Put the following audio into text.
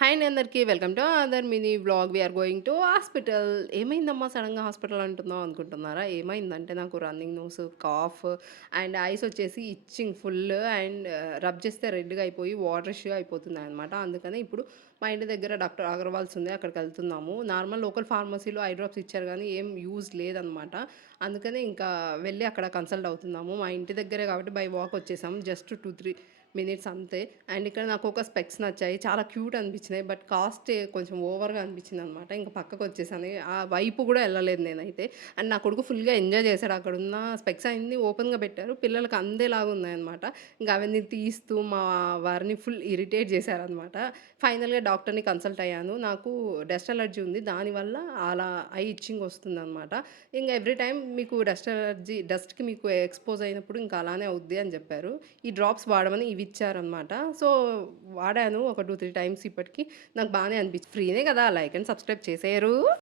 Hi అండి అందరికీ. Welcome to another mini vlog. We are going to hospital. ఏమైందమ్మా సడెన్‌గా హాస్పిటల్ అంటున్నావు అనుకుంటున్నారా? ఏమైందంటే నాకు running nose, cough and eyes వచ్చేసి ఇచ్చింగ్ ఫుల్ అండ్ రబ్ చేస్తే రెడ్‌గా అయిపోయి వాటరిష్‌గా అయిపోతున్నాయన్నమాట. అందుకనే ఇప్పుడు మా ఇంటి దగ్గర డాక్టర్ అగర్వాల్స్ ఉంది. అక్కడికెళ్తున్నాము. నార్మల్ లోకల్ ఫార్మసీలో ఐ డ్రాప్స్ ఇచ్చారు గానీ ఏం యూజ్ లేదనమాట. అందుకనే ఇంకా వెళ్ళి అక్కడ కన్సల్ట్ అవుతున్నాము. మా ఇంటి దగ్గరే కాబట్టి బై వాక్ వచ్చేసాం. జస్ట్ 2, 3 మినిట్స్ అంతే. అండ్ ఇక్కడ నాకొక స్పెక్స్ నచ్చాయి. చాలా క్యూట్ అనిపించినాయి. బట్ కాస్ట్ కొంచెం ఓవర్‌గా అనిపించిందనమాట. ఇంక పక్కకొచ్చేసాను. ఆ వైపు గూడా ఎళ్ళలేదు నేనైతే. అండ్ నా కొడుకు ఫుల్‌గా ఎంజాయ్ చేశాడు. అక్కడున్న స్పెక్స్ అయన్నీ ఓపెన్‌గా పెట్టారు. పిల్లలకి అందేలాగా ఉన్నాయన్నమాట. ఇంక అవన్నీ తీస్తూ మా వారిని ఫుల్ ఇరిటేట్ చేశారనమాట. ఫైనల్‌గా డాక్టర్‌ని కన్సల్ట్ అయ్యాను. నాకు డస్ట్ అలర్జీ ఉంది. దానివల్ల అలా ఐ ఇచ్చింగ్ వస్తుందనమాట. ఇంగ ఎవ్రీ టైమ్ మీకు డస్ట్ అలర్జీ డస్ట్‌కి మీకు ఎక్స్‌పోజ్ అయినప్పుడు ఇంకా అలానే అవుద్ది అని జెప్పారు. ఈ డ్రాప్స్ వాడమని ఇవిచ్చారనమాట. సో, వాడాను ఒక 2, 3 టైమ్స్ ఇప్పటికి. నాకు బానే ఫ్రీనే గదా! Like and subscribe చేసేయరు.